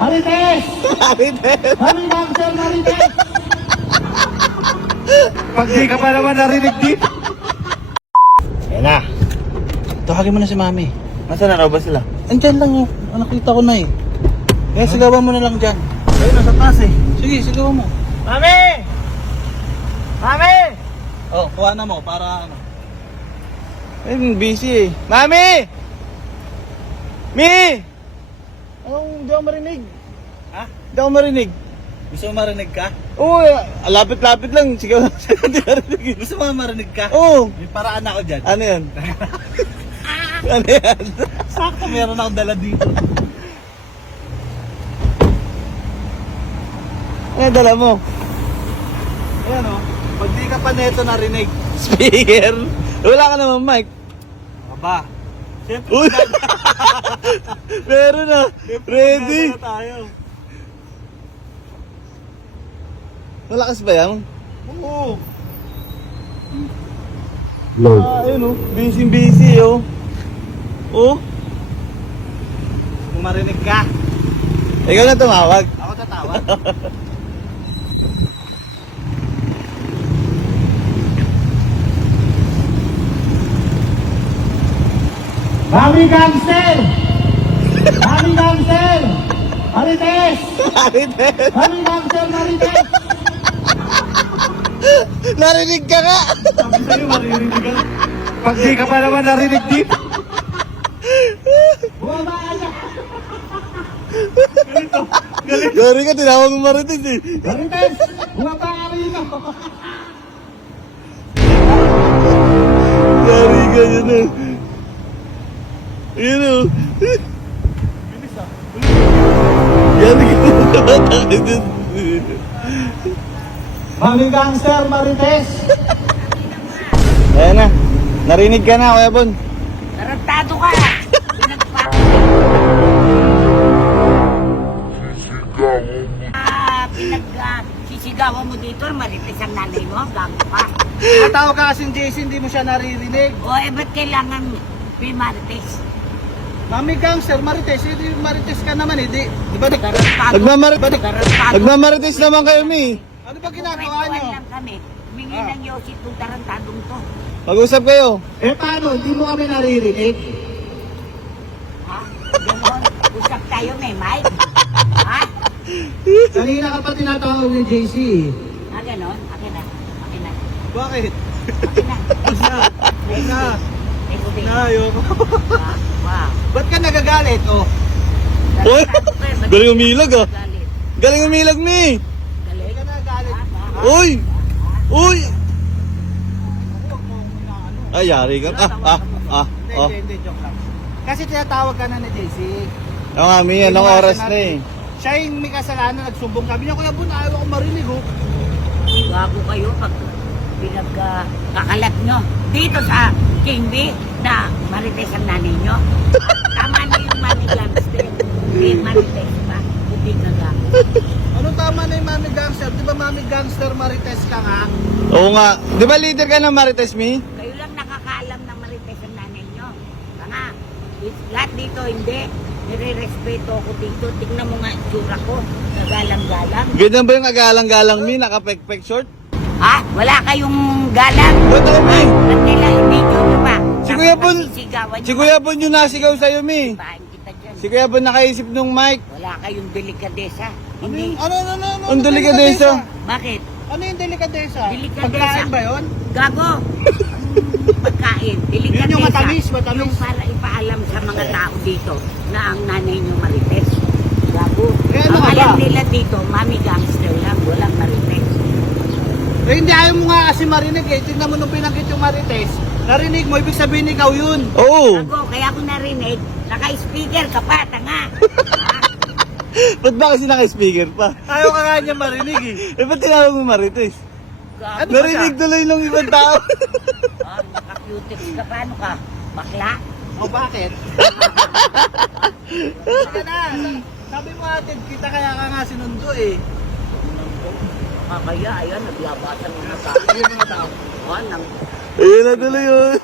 Marites! Marites! Mami Gangster Marites! Pag di ka pa naman narinig dito. Ayan na. Tawagin mo na si Mami. Nasaan na raw ba sila? Andyan lang oh. Nakita ko na eh. Kaya sigawan mo na lang dyan. Ayun, nasa taas eh. Sige, sigawan mo. Mami! Mami! Oh, kuha na mo para ano. Ay, busy eh. Mami! Mi! Anong hindi ako marinig? Ha? Hindi ako marinig. Gusto mo marinig ka? Oo, lapit-lapit lang. Sigaw na siya. Hindi marinig. Gusto mo marinig ka? Oo. May paraan ako dyan. Ano yan? Ano yan? Sakto, meron akong dala dito. Ano yung dala mo? Ayan o, pag di ka pa neto narinig. Speaker? Wala ka naman mic. Aba. Siyempre, Uy! Meron na. Ready? na tayo. Malakas ba yan? Oo. Ayun oh. Busy oh. Oh? Kung marinig ka, Ikaw na tumawag. ako tatawag. Mami Gangster! Mami Gangster! Marites! Marites! Mami Gangster Marites! Narinig ka nga! Sabi sa'yo, marinig ka. Pag di ka pa naman narinig dito. Bumabaan na! Gari ka, tinawag mo Marites eh. Marites! Bumabaan ka rito! Gari ka yun eh. Yun oh. Gari ka na tumatakit yun. Mami Gangster Marites! Ayan na. Narinig ka na, Kuya Bon. Tarantado ka! Sisigawan mo dito, marites ang nanay mo, gago ka. Natawag ka kasing Jason, hindi mo siya naririnig. O, ba't kailangan may marites? Mami Gangster, Marites, hindi Marites ka naman eh. Di ba? Tarantado. Tarantado. Nagmamarites naman kayo, Mi. Ano ba ginagawa Kwentuhan nyo? lang kami. Humingi ng Yosi itong tarantadong to. Mag-usap kayo. Eh paano? Hindi mo kami naririnig? Ha? Ganon. Usap tayo, may mic. Ha? Kanina ka pa tinatawag ni JC. Ganon. Akin na. Akin na. Bakit? Akin na. Na, Tubig. na, ayoko. Wow. Ba't ka nagagalit? Oh, Uy! Tarantado ka, ba't Galing umilag ah. galit? Galing umilag, Mi. ba't Galit? ka nagagalit? Uy! Uy! Ay, yari ka. Hindi, Oh. hindi, joke lang. Kasi tinatawag ka na ni JC. Oo nga, Mi. Anong oras na eh? Siya yung may kasalanan, nagsumbong kami niya, Kuya Bun, ayaw ako marinig oh. Bago kayo pag pinagkakalat nyo. Dito sa King B na marites ang nanay nyo. Tama na yung Mami Gangster. Hindi marites pa. Hindi na lang. Anong tama na yung Mami Gangster? Di ba Mami Gangster Marites ka nga? Oo nga. Di ba leader ka ng Marites, Mi? Kayo lang nakakaalam na marites ang nanay nyo. Tanga. Lahat dito hindi. Nire-respeto ako dito. Tingnan mo nga itsura ko. Nagalang-galang. Ganyan ba yung agalang-galang, Mi? Nakapek-pek short? Ha? Wala kayong galang? Ba't ako, Mi? Ba't kailangan video nyo pa? Si Kuya Bun, Sisigawan nyo si Kuya Bon yung nasigaw sa'yo, Mi. Bahan kita dyan. Si Kuya Bon nakaisip nung mic. Wala kayong delikadesa. Ano Hindi. yung, ano? Ang delikadesa. Bakit? Ano yung delikadesa? Delikadesa. Pagkain ba yun? Gago. Pagkain. Delikadesa. Yun yung matamis. Yung para ipaalam sa mga tao dito na ang nanay nyo marites. Gago. Eh, ano Ang ka alam ba? nila dito, Mami Gangster lang. Walang marites. Eh, hindi ayaw mo nga kasi marinig eh. Tingnan mo nung pinanggit yung Marites. Narinig mo, ibig sabihin ikaw yun. Oo. Gago. Kaya ako narinig, naka-speaker ka pa, tanga. Ba't ba kasi naka-speaker pa? Ayaw ka nga niya marinig eh. Eh, ba't tinawag mo Marites? Gago. Ano ba Narinig siya? tuloy nung ibang tao. Naka-cutex ka. Paano ka? Bakla? O bakit? Saka na. Sabi mo ate, kita kaya ka nga sinundo eh. Kaya, ayan, naglabasan ng mga tao. Yung mga tao. Nang Ayun na tuloy yun.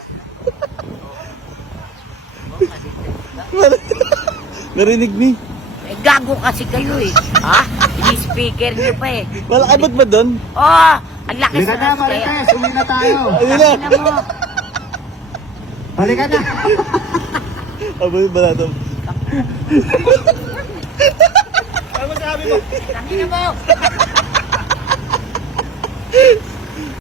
Narinig, Mi. eh, gago kasi kayo eh. Ha? Ini-speaker niyo pa eh. Malaki ba't ba doon? Oh, ang lakas Halika na, Marites. Uwi na tayo. Ayun na. Tangina mo. Halika na. Abay ba natin? Ano sabi mo? Tangina mo.